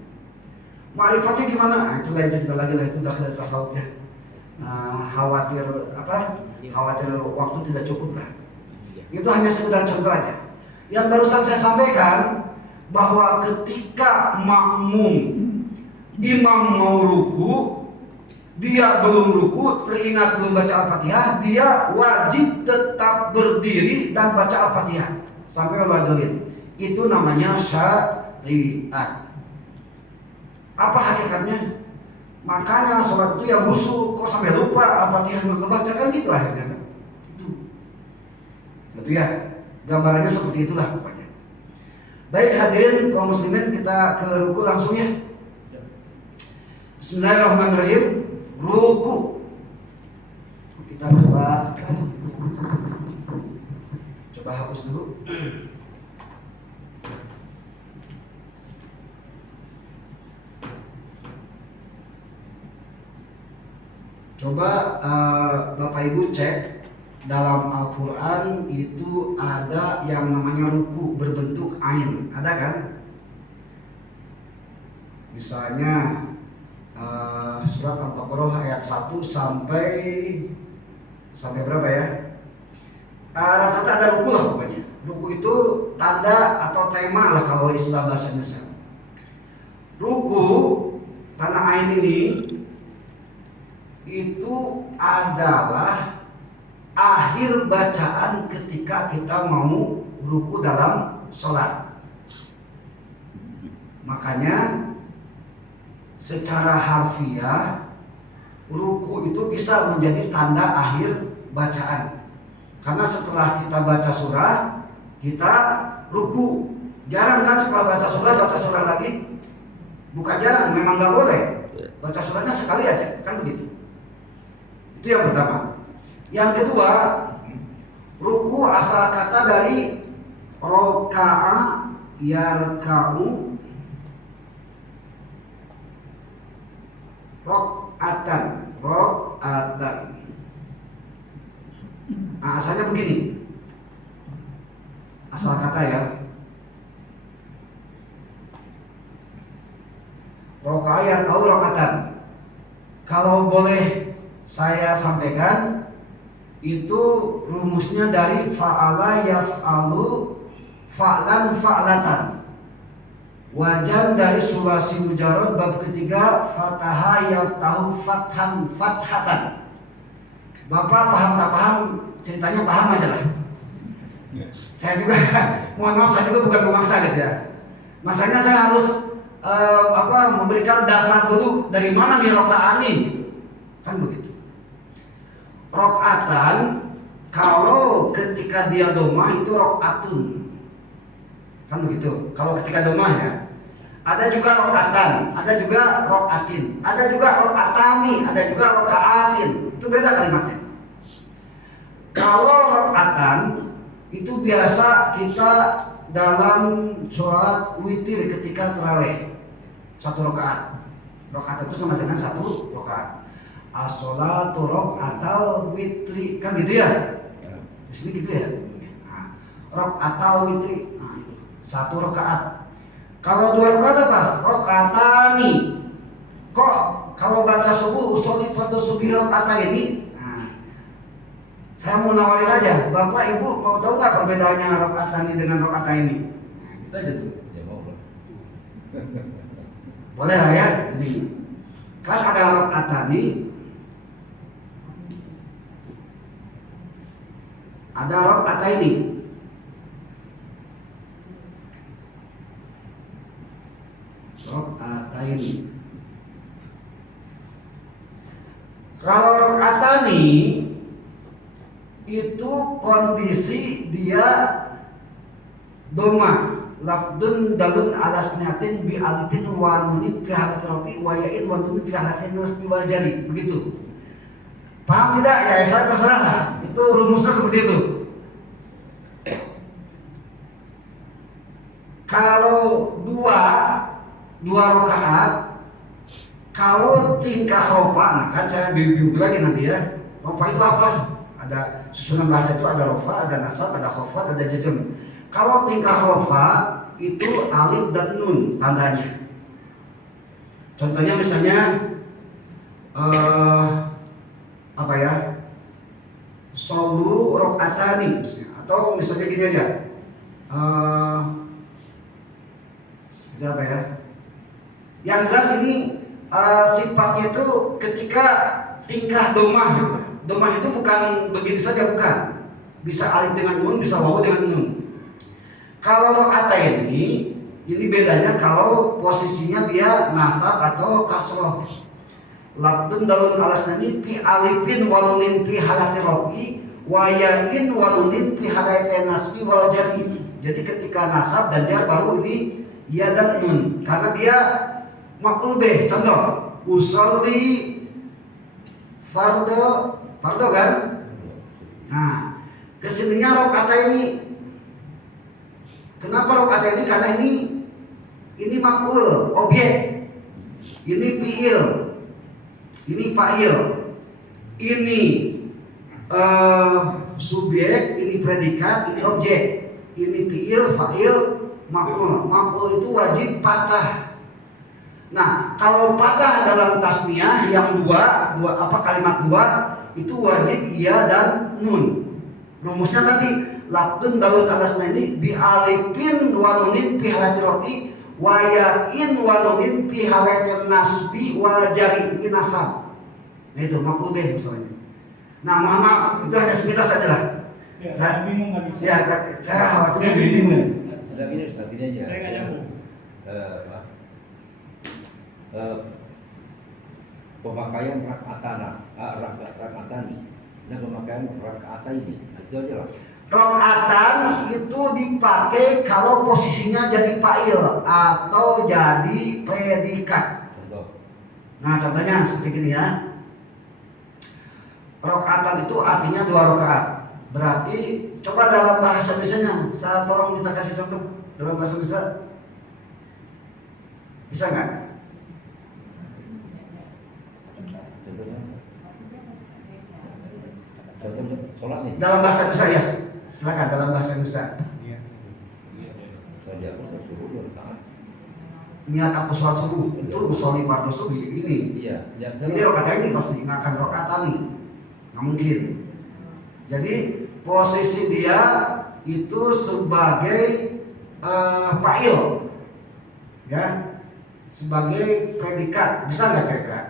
Marifatnya gimana? Nah, itu lain cerita lagi lah, itu udah ke tasawufnya. Khawatir apa? Khawatir waktu tidak cukup lah. Itu hanya sekedar contoh aja. Yang barusan saya sampaikan bahwa ketika makmum imam mau ruku, dia belum ruku, teringat belum baca Al-Fatihah, dia wajib tetap berdiri dan baca Al-Fatihah sampai al-wadulin. Itu namanya syariat. Apa hakikatnya? Makanya sholat itu yang khusyuk, kok sampai lupa Al-Fatihah nggak kebaca kan gitu akhirnya. Itu. Betul ya? Gambarannya seperti itulah pokoknya. Baik hadirin kaum muslimin, kita ke ruku langsung ya. Bismillahirrahmanirrahim. Ruku. Kita coba hapus dulu. Coba Bapak Ibu cek dalam Al-Quran itu ada yang namanya ruku berbentuk ain, ada kan? Misalnya surat Al-Baqarah ayat 1 sampai berapa ya? Rata-rata ada ruku lah pokoknya. Ruku itu tanda atau tema lah kalau istilah bahasa Indonesia. Ruku tanda ain ini itu adalah akhir bacaan ketika kita mau ruku dalam sholat. Makanya secara harfiah ruku itu bisa menjadi tanda akhir bacaan. Karena setelah kita baca surah, kita ruku. Jarang kan setelah baca surah lagi? Bukan jarang, memang gak boleh. Baca surahnya sekali aja, kan begitu. Itu yang pertama. Yang kedua, ruku asal kata dari roka'a yarka'u, rok'atan. Nah, asalnya begini. Asal kata ya. Roka'a yarka'u rok'atan. Kalau boleh saya sampaikan, itu rumusnya dari fa'ala yaf'alu fa'lan fa'latan. Wajan dari sulasi mujarrad bab ketiga fataha yaftahu fathan fathatan. Bapak paham tak paham, ceritanya paham aja lah. Saya juga mohon maaf, saya juga bukan memaksa gitu ya. Masanya saya harus memberikan dasar dulu dari mana nih rokaat ini, kan begitu. Rokatan kalau ketika dia domah itu rokatun, kan begitu. Kalau ketika domah ya, Ada juga rokatan, ada juga rokatin, ada juga rokatani, ada juga rokaatin. Itu beda kalimatnya. Kalau rokatan itu biasa kita dalam sholat witir ketika tarawih 1 rakaat. Rakaat itu sama dengan 1 rakaat. As-sholatu rokaatal witri, kan gitu ya? Di sini gitu ya. Nah, rokaatal witri, nah itu 1 rakaat. Kalau 2 rakaat apa? Rakaatani. Kok kalau baca subuh usolli fardhu subhi rakaataini? Nah, saya mau nawarin aja, Bapak Ibu mau tahu nggak perbedaannya rakaatani dengan rakaataini? Nah, kita aja tuh. Ya mau. Boleh lah ya. Ini kan ada rakaatani, ada rakaataini. Rakaataini. Kalau rakaatani itu kondisi dia doma lafdun dalun alas niatin bi alifin wa nunin fi halati rafi wa ya'in wa nunin fi halati nasbi wal jari, begitu. Paham tidak? Ya saya terserah lah. Itu rumusnya seperti itu. Kalau dua rakaat, kalau tingkah rofa, nah kan saya bingung lagi nanti ya. Rofa itu apa? Ada susunan bahasa itu, ada rofa, ada nasab, ada khofat, ada jazm. Kalau tingkah rofa itu alif dan nun tandanya. Contohnya misalnya apa ya? Sholu rakaatani atau misalnya gini aja. Seperti apa ya? Yang jelas ini sifatnya itu ketika tingkah domah gitu. Domah itu bukan begini saja, bukan. Bisa alif dengan nun, bisa wawu dengan nun. Kalau rakaat ini bedanya kalau posisinya dia nasab atau kasroh. Lafdun dalun alasnani fi alifin walunin fi halati rofi wa ya'in walunin fi halati nasbi wal jari. Jadi ketika nasab dan jar baru ini ya dan nun, karena dia maf'ul bih. Contoh, usolli fardo kan? Nah, kesininya rakaat ini. Kenapa rakaat ini? Karena ini maf'ul, objek. Ini fi'il. Ini fa'il. Ini subjek, ini predikat, ini objek. Ini fi'il, fa'il, maf'ul. Maf'ul itu wajib patah. Nah, kalau patah dalam tasniyah yang dua kalimat dua itu wajib iya dan nun. Rumusnya tadi lafdun dalun alasnani bi alifin wa nunin fi halati rafi wa ya'in wa nunin fi halati nasbi wal jari. Ini nasab. Nah itu maf'ul bih misalnya. Nah, mohon maaf, itu hanya sepintas saja lah. Ya, Saya bingung nggak bisa. Ya, saya khawatir Saya jadi bingung. Udah gini Ustaz, gini aja. Saya nggak nyambung. Pemakaian rakaatani dan pemakaian rakaataini. Itu aja lah. Rakaatan itu dipakai kalau posisinya jadi fa'il atau jadi predikat. Contoh. Nah, contohnya seperti gini ya. Rakaatan itu artinya 2 rakaat. Berarti coba dalam bahasa Indonesianya, saya tolong kita kasih contoh dalam bahasa Indonesia. Bisa nggak? Contohnya sholat nih. Dalam bahasa Indonesia ya. Silakan dalam bahasa Indonesia. Saja aku suruh dia taat. Niat aku sholat subuh itu usolli fardhu subhi ini. Iya. Ini rakaat ini pasti nggak akan rakaat ini. Nggak mungkin. Jadi posisi dia itu sebagai fa'il, ya, sebagai predikat. Bisa nggak kira-kira?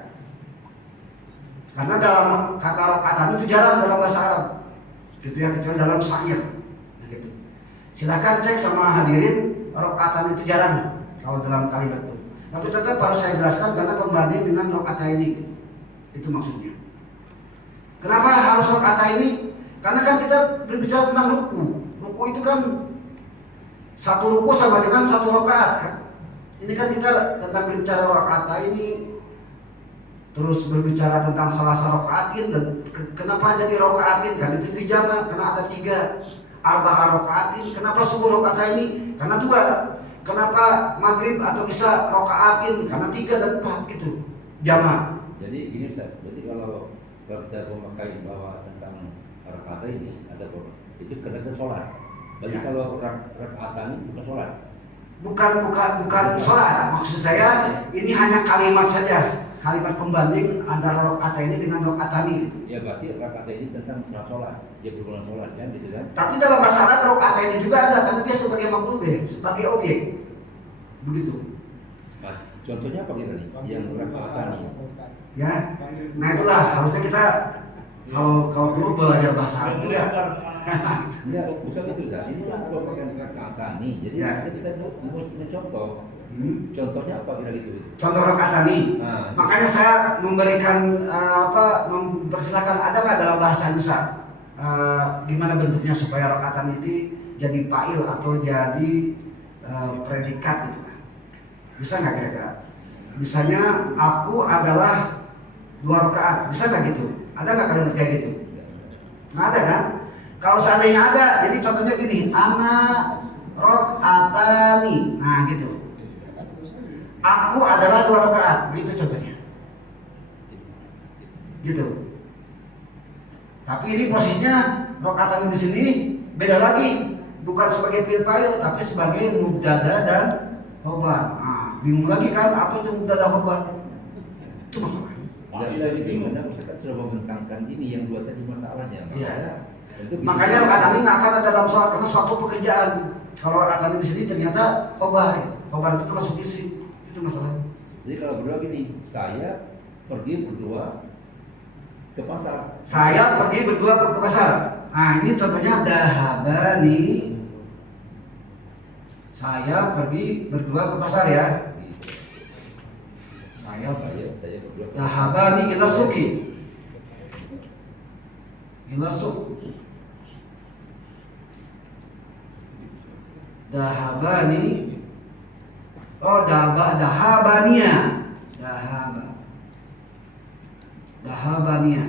Karena dalam kata rakaatan itu jarang dalam bahasa Arab, gitu ya, kecuali dalam syair. Nah, gitu. Silakan cek sama hadirin, rakaatan itu jarang kalau dalam kalimat itu. Tapi tetap harus saya jelaskan karena pembanding dengan rakaat ini, gitu. Itu maksudnya. Kenapa harus rakaat ini? Karena kan kita berbicara tentang ruku. Ruku itu kan satu ruku sama dengan 1 rakaat kan. Ini kan kita tentang berbicara rakaat ini, terus berbicara tentang salah rakaatin dan kenapa jadi rakaatin kan itu dijama karena ada 3 arba'ah rakaatin. Kenapa subuh rakaat ini? Karena 2. Kenapa maghrib atau isya rakaatin? Karena 3 dan 4 gitu. Jama. Jadi gini Ustaz, berarti kalau kita memakai bahwa tentang rakaat ini ada itu kena ke sholat. Berarti Ya. kalau rakaat ini bukan sholat. Bukan sholat. Maksud saya ini hanya kalimat saja, kalimat pembanding antara rakaat ini dengan rakaatani. Ya berarti rakaat ini tentang masalah sholat, dia berhubungan sholat kan gitu kan? Tapi dalam bahasa Arab rakaat ini juga ada karena dia sebagai maf'ul bih, sebagai objek. Begitu. Nah, contohnya apa kita nih? Yang rakaat ini. Ya. Nah itulah harusnya kita kalau perlu belajar bahasa Arab juga. Ya, bukan itu kan. Ini kan kalau pakai rakaat nih. Jadi Ya. kita mau contoh. Contohnya apa kita gitu? Contoh rakaatani. Nah, Makanya saya memberikan mempersilahkan ada nggak dalam bahasa Indonesia gimana bentuknya supaya rakaatan itu jadi fa'il atau jadi predikat gitu kan? Bisa nggak kira-kira? Misalnya aku adalah 2 rakaat, bisa nggak gitu? Ada nggak kalimat kayak gitu? Nggak ada kan? Kalau seandainya ada, jadi contohnya gini, ana rakaatani, nah gitu. Aku adalah 2 rakaat, begitu contohnya. Gitu. Tapi ini posisinya rakaatan di sini beda lagi, bukan sebagai fi'il fa'il tapi sebagai mubtada dan khobar. Nah, bingung lagi kan apa itu mubtada khobar? Itu masalah. dari gimana Ustaz sudah membentangkan ini yang 2 tadi masalahnya. Iya. Itu Makanya rakaat ini nggak akan ada dalam sholat karena suatu pekerjaan. Kalau rakaat di sini ternyata khobar, khobar itu termasuk isi, itu masalah. Jadi kalau berdua gini, saya pergi berdua ke pasar. Saya pergi berdua ke pasar. Nah ini contohnya dahabani. Saya pergi berdua ke pasar ya. Saya berdua. dahabani ila suki. Ila suq. Dahabani. Oh dahabania. Dahabania.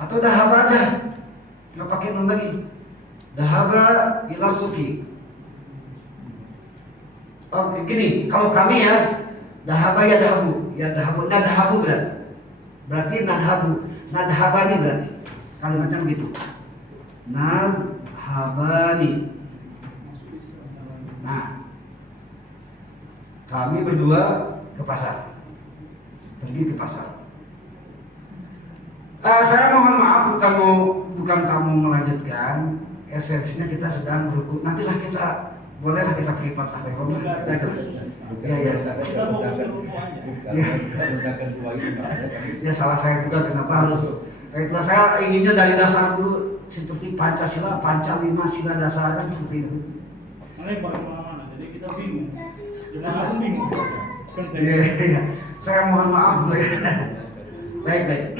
Atau dahaba aja, nggak pakai nun lagi. Dahaba ila suki. Oh gini, kalau kami ya dahaba ya dahabu nadhabu berarti nadhabani berarti kalimatnya begitu. Nadhabani. Nah, kami berdua ke pasar, pergi ke pasar. Saya mohon maaf bukan tamu melanjutkan. Esensinya kita sedang ruku. Nantilah kita bolehlah kita privat apa yang kita jelas. Iya. Ya salah saya juga kenapa harus. Itulah saya inginnya dari dasar dulu seperti Pancasila, Pancalima sila dasar kan seperti itu. Makanya baru mana-mana, jadi kita bingung. Cuma aku bingung. Kan saya. Iya. Saya mohon maaf Baik.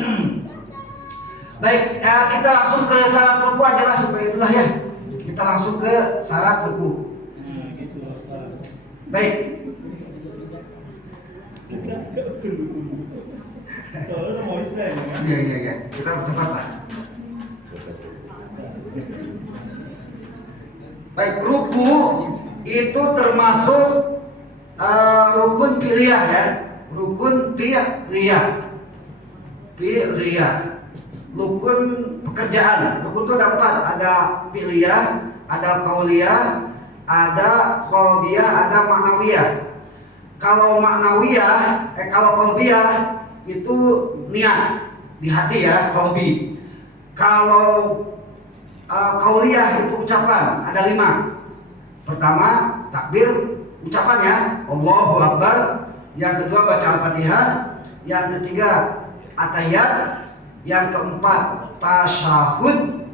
Baik, kita langsung ke syarat ruku aja lah supaya itulah ya. Kita langsung ke syarat ruku. Nah, gitu Ustaz. Baik. Soalnya mau iseng ya. Iya. Kita harus cepat lah. Baik, ruku itu termasuk rukun fi'liyah ya. Rukun fi'liyah. Rukun pekerjaan. Rukun itu ada 4, ada fi'liyah, ada qauliyah, ada qalbiyah, ada ma'nawiyah. Kalau ma'nawiyah, kalau qalbiyah itu niat di hati ya, qalbi. Kalau qauliyah itu ucapan, ada 5. Pertama, takbir, ucapan ya, Allahu Akbar. Yang kedua baca Al-Fatihah. Yang ketiga at-tahiyat. Yang keempat tasyahud.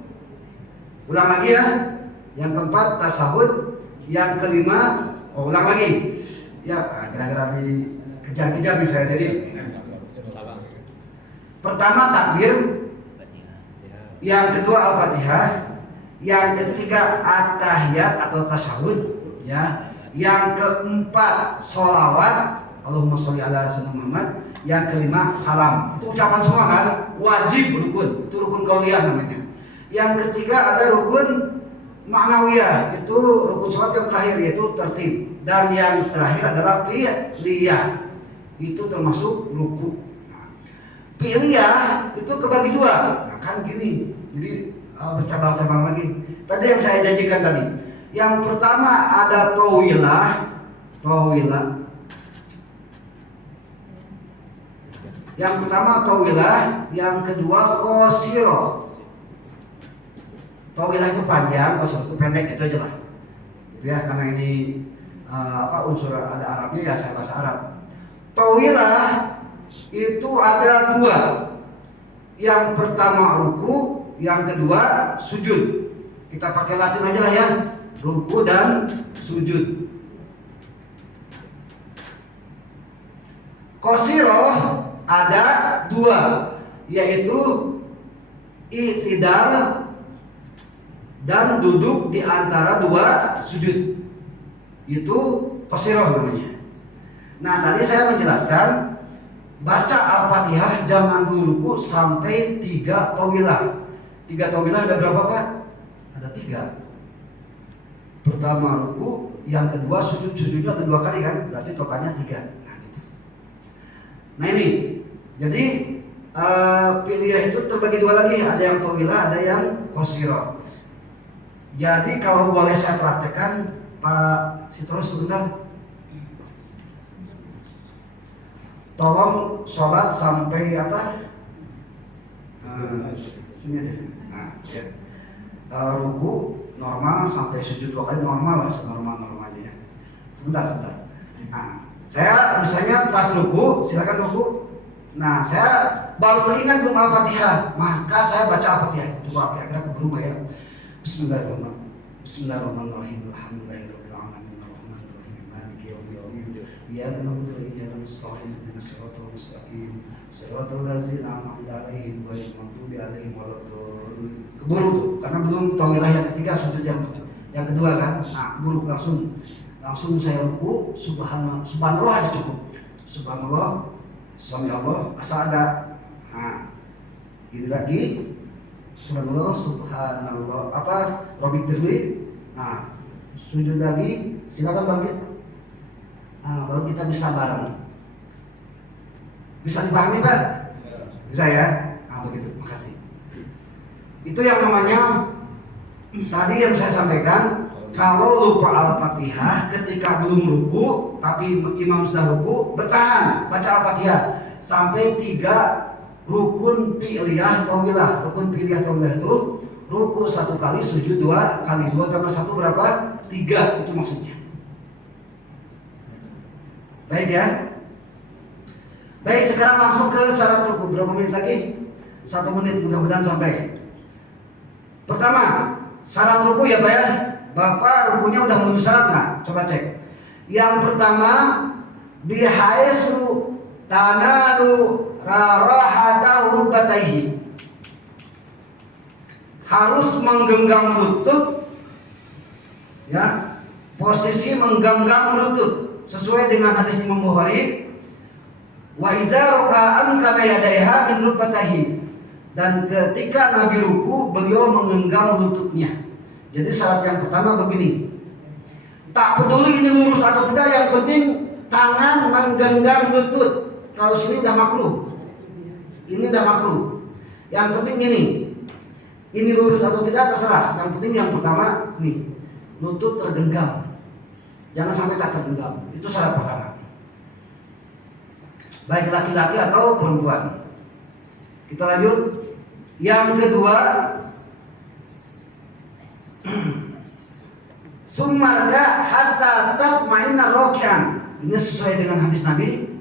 Ulang lagi ya. Yang keempat tasyahud. Yang kelima ulang lagi. Ya, kira-kira dikejar-kejar nih saya. Jadi pertama takbir, yang kedua Al-Fatihah, yang ketiga at-tahiyat atau tasyahud, Ya. Yang keempat sholawat, Allahumma sholli ala sayyidina Muhammad. Yang kelima salam. Itu ucapan semua kan? Wajib rukun. Itu rukun qauliyah namanya. Yang ketiga ada rukun ma'nawiyah. Itu rukun sholat yang terakhir yaitu tertib. Dan yang terakhir adalah fi'liyah. Itu termasuk ruku. Fi'liyah itu kebagi dua. Nah, kan gini. Jadi bercabang-cabang lagi. Tadi yang saya janjikan tadi. Yang pertama ada tawilah. Yang pertama tawilah, yang kedua qasira. Tawilah itu panjang, qasira itu pendek, itu aja lah. Itu ya, karena ini unsur ada Arabnya ya saya bahasa Arab. Tawilah itu ada dua. Yang pertama ruku, yang kedua sujud. Kita pakai Latin aja lah ya. Ruku dan sujud. Qasirah ada dua, yaitu i'tidal dan duduk di antara dua sujud. Itu qasirah namanya. Nah, tadi saya menjelaskan baca Al-Fatihah jangan dulu ruku sampai 3 tawilah. 3 tawilah ada berapa, Pak? Ada 3. Pertama ruku, yang kedua sujudnya ada 2 kali kan? Berarti totalnya 3. Nah, gitu. Nah ini, jadi fi'liyah itu terbagi 2 lagi. Ada yang tawilah, ada yang qasirah. Jadi kalau boleh saya praktekkan, Pak Sitorus sebentar. Tolong sholat sampai apa? Sini aja. Nah, ya. Ruku normal sampai sujud 2 kali normal lah, senormal-normalnya ya. Sebentar. Nah, saya misalnya pas ruku, silakan ruku. Nah, saya baru teringat belum Al-Fatihah, maka saya baca Al-Fatihah. Coba kira-kira ke rumah ya. Bismillahirrahmanirrahim. Alhamdulillahirabbil alamin arrahmanirrahim maliki yaumiddin. Iyyaka na'budu wa iyyaka nasta'in ihdinas siratal mustaqim siratal ladzina an'amta 'alaihim ghairil maghdubi 'alaihim waladdallin. Keburu tuh, karena belum tawilah yang ketiga, sujud yang kedua kan. Nah, keburu langsung saya ruku, subhanallah aja cukup. Subhanallah, sami Allah, asal ada. Nah, ini lagi. Subhanallah, Rabbi firli. Nah, sujud lagi, silakan bangkit. Nah, baru kita bisa bareng. Bisa dipahami, Pak? Bisa ya? Nah, begitu. Makasih. Itu yang namanya tadi yang saya sampaikan. Kalau lupa Al-Fatihah ketika belum ruku, tapi imam sudah ruku, bertahan baca Al-Fatihah sampai 3 rukun fi'liyah tawilah. Rukun fi'liyah tawilah itu ruku 1 kali, sujud 2 kali. 2 tambah 1 berapa? 3, itu maksudnya. Baik ya. Baik, sekarang langsung ke syarat ruku. Berapa menit lagi? 1 menit, mudah-mudahan sampai. Pertama, syarat ruku ya Pak ya. Bapak rukunya udah memenuhi syarat nggak? Coba cek. Yang pertama, bihaisu tanalu rarahata rubataihi. Harus menggenggam lutut, ya, posisi menggenggam lutut sesuai dengan hadis Imam Bukhari. Wa idza raka'an kana yadaiha min rubataihi. Dan ketika Nabi ruku, beliau menggenggam lututnya. Jadi syarat yang pertama begini. Tak peduli ini lurus atau tidak, yang penting tangan menggenggam lutut. Kalau sini udah makruh. Ini udah makruh. Yang penting ini. Ini lurus atau tidak terserah. Yang penting yang pertama nih, lutut tergenggam. Jangan sampai tak tergenggam. Itu syarat pertama. Baik laki-laki atau perempuan. Kita lanjut. Yang kedua, summarka hatta tatma'inna raki'an. Ini sesuai dengan hadis Nabi.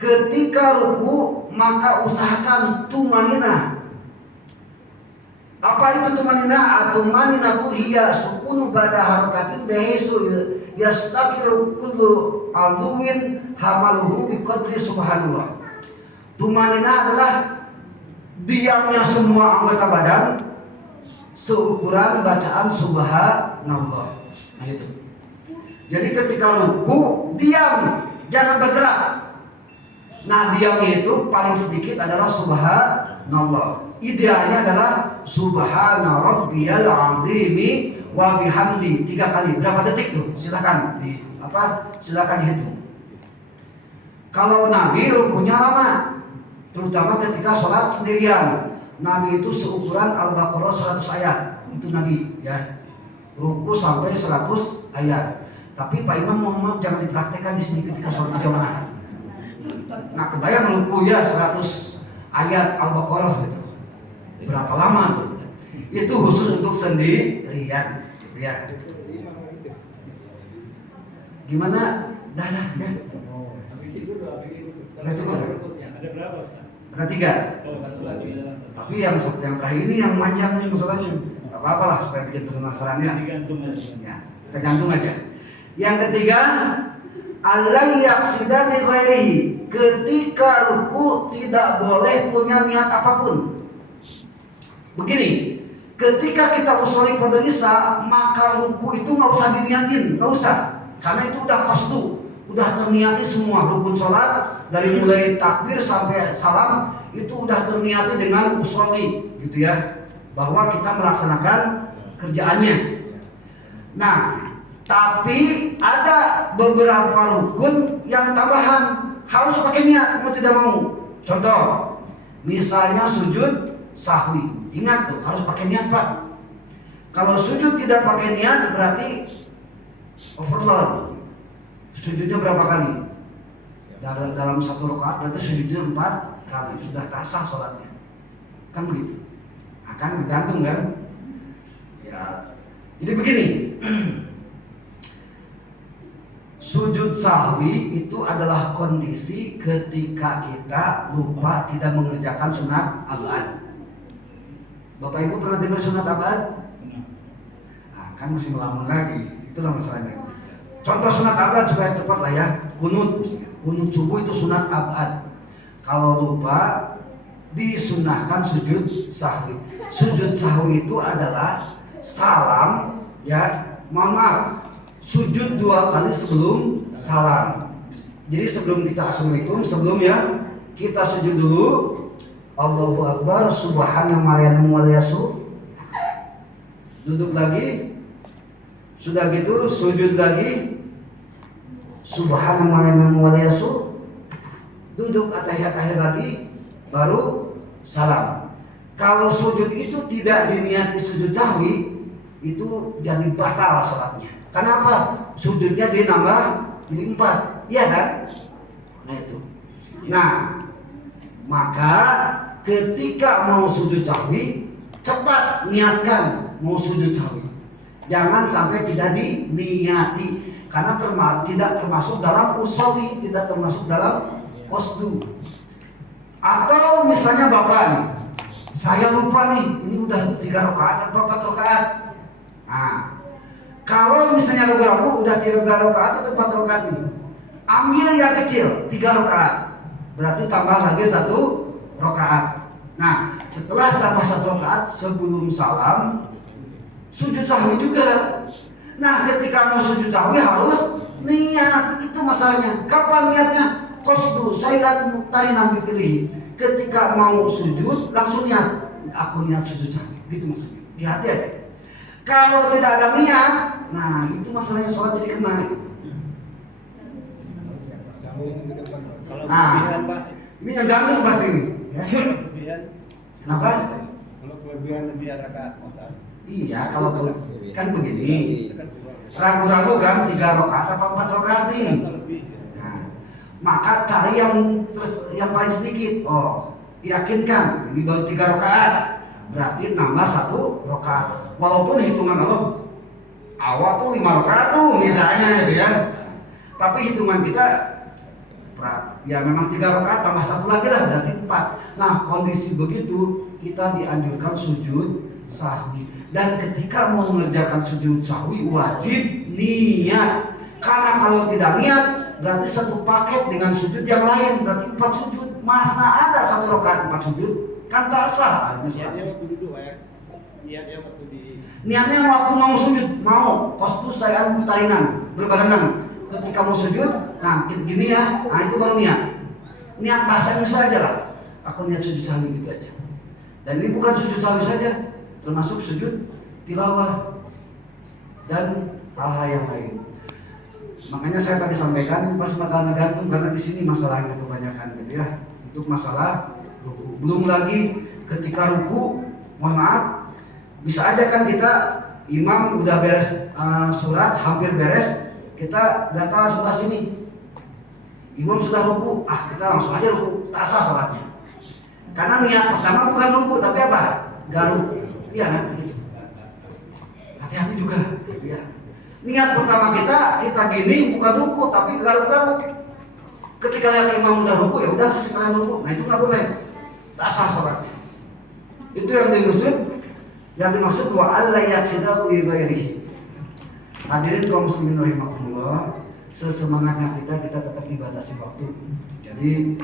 Ketika ruku maka usahakan tumanina. Apa itu tumanina? Atumanina tu hiya sukunu ba'da harakatin bihisu yastaqiru kullu adhuwin hamaluhu biqadri subhanallah. Tumanina adalah diamnya semua anggota badan seukuran bacaan subhanallah. Nah itu. Jadi ketika ruku diam, jangan bergerak. Nah diamnya itu paling sedikit adalah subhanallah. Idealnya adalah subhana rabbiyal azimi wa bihamdi 3 kali. Berapa detik tuh? Silakan silakan dihitung. Kalau Nabi rukunya lama, terutama ketika sholat sendirian. Nabi itu seukuran Al-Baqarah 100 ayat. Itu Nabi ya. Ruku sampai 100 ayat. Tapi Pak Imam mohon maaf jangan dipraktekkan di sini ketika sholat berjamaah. Nah kebayang ruku ya 100 ayat Al-Baqarah gitu. Berapa lama tuh? Itu khusus untuk sendirian gitu ya. Gimana? Dah ya. Habis itu Udah cukup ya? ada berapa Ustaz? Ada 3. Oh, satu lagi. Tapi yang terakhir ini yang panjang nih masalahnya. Gak apa-apa lah supaya bikin penasarannya. Digantung aja. Ya, kita gantung aja. Yang ketiga, Allah yaksida min ghairihi. Ketika ruku tidak boleh punya niat apapun. Begini, ketika kita usuli pada Isya, maka ruku itu nggak usah diniatin, nggak usah, karena itu udah qasdu, udah terniati semua rukun sholat dari mulai takbir sampai salam itu udah terniati dengan usuli, gitu ya, bahwa kita melaksanakan kerjaannya. Nah, tapi ada beberapa rukun yang tambahan harus pakai niat, mau tidak mau. Contoh, misalnya sujud sahwi. Ingat tuh, harus pakai niat Pak. Kalau sujud tidak pakai niat berarti overload. Sujudnya berapa kali? Dalam 1 rakaat berarti sujudnya 4 kali. Sudah tak sah sholatnya. Kan begitu. Akan bergantung kan? Ya. Jadi begini. Sujud sahwi itu adalah kondisi ketika kita lupa tidak mengerjakan sunat abad. Bapak Ibu pernah dengar sunat abad? Nah, kan masih melamun lagi. Itulah masalahnya. Contoh sunat abad supaya cepat lah ya. Kunut subuh itu sunat abad. Kalau lupa disunahkan sujud sahwi. Sujud sahwi itu adalah salam ya. Maaf. Sujud 2 kali sebelum salam. Jadi sebelum kita assalamualaikum, sebelumnya kita sujud dulu. Allahu Akbar, subhanallah wa yasu. Duduk lagi. Sudah gitu sujud lagi. Subhanallah wa yasu. Duduk atahiyat lagi baru salam. Kalau sujud itu tidak diniati sujud sahwi, itu jadi batal salatnya. Kenapa? Sujudnya jadi nambah jadi 4, iya kan? Nah itu. Nah, maka ketika mau sujud sahwi, cepat niatkan mau sujud sahwi. Jangan sampai tidak diniati, karena tidak termasuk dalam usoli, tidak termasuk dalam qasdu. Atau misalnya Bapak nih, saya lupa nih, ini udah 3 rakaat atau 4 rakaat. Nah, kalau misalnya ragu-ragu udah 3 rakaat atau 4 rakaat nih, ambil yang kecil 3 rakaat, berarti tambah lagi 1 rakaat. Nah, setelah tambah 1 rakaat sebelum salam sujud sahwi juga. Nah, ketika mau sujud sahwi harus niat. Itu masalahnya. Kapan niatnya? Qasdu syai'an muqtarinan bi fi'lihi. Ketika mau sujud langsung niat. Aku niat sujud sahwi. Gitu maksudnya. Hati-hati. Kalau tidak ada niat, nah itu masalahnya sholat jadi kena. Nah, ini yang ganggu pasti ini. Ya. Kenapa? Kalau kelebihan lebih rakaat masa. Iya, kalau kan begini. Ragu-ragu kan 3 rakaat apa 4 rakaat nih. Nah, maka cari yang paling sedikit. Oh, yakinkan ini baru 3 rakaat. Berarti nambah 1 rakaat. Walaupun hitungan awal tuh 5 rakaat tuh misalnya gitu ya. Tapi hitungan kita ya memang 3 rakaat tambah 1 lagi lah berarti 4. Nah, kondisi begitu kita dianjurkan sujud sahwi. Dan ketika mau mengerjakan sujud sahwi wajib niat. Karena kalau tidak niat berarti satu paket dengan sujud yang lain, berarti 4 sujud. Mana ada 1 rakaat 4 sujud? Kan tak sah. Niatnya waktu duduk ya. Niatnya waktu Niatnya waktu mau sujud, mau qasdu syai'an muqtarinan. berbarengan. Ketika mau sujud, nah gini ya, nah itu baru niat. Niat bahasanya saja lah. Aku niat sujud sahwi gitu aja. Dan ini bukan sujud sahwi saja, termasuk sujud tilawah dan hal-hal yang lain. Makanya saya tadi sampaikan ini pasti bakal ngegantung karena di sini masalahnya kebanyakan gitu ya. Untuk masalah ruku. Belum lagi ketika ruku, mohon maaf, bisa aja kan kita imam udah beres surat, hampir beres, kita data sebelah sini. Imam sudah ruku, kita langsung aja ruku, tak sah salatnya. Karena niat pertama bukan ruku, tapi apa? Garuk. Iya kan? Gitu. Hati-hati juga, gitu ya. Niat pertama kita gini bukan ruku, tapi garuk-garuk. Ketika lihat imam udah ruku, ya udah sekalian ruku. Nah itu nggak boleh, tak sah salatnya. Itu yang dimaksud wa alla yaksidahu bi ghairihi. Hadirin kaum muslimin rahimakumullah, sesemangatnya kita tetap dibatasi waktu. Jadi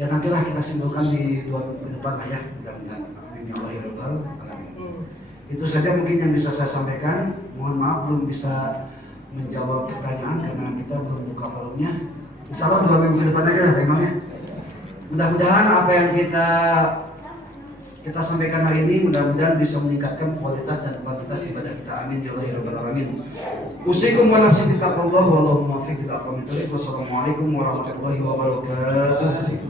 ya nantilah kita simpulkan di 2 minggu ke depan lah ya, mudah-mudahan. Amin ya Allah ya rabbal alamin. Itu saja mungkin yang bisa saya sampaikan. Mohon maaf belum bisa menjawab pertanyaan karena kita belum buka forumnya. Insya Allah 2 minggu ke depan aja Pak Imam ya. Mudah-mudahan apa yang kita sampaikan hari ini mudah-mudahan bisa meningkatkan kualitas dan kuantitas ibadah kita. Amin ya Allah ya rabbal alamin. Usikum wa nafsi bittaqwallah wallahu muwaffiq ila aqwamit thoriq. Wassalamualaikum warahmatullahi wabarakatuh.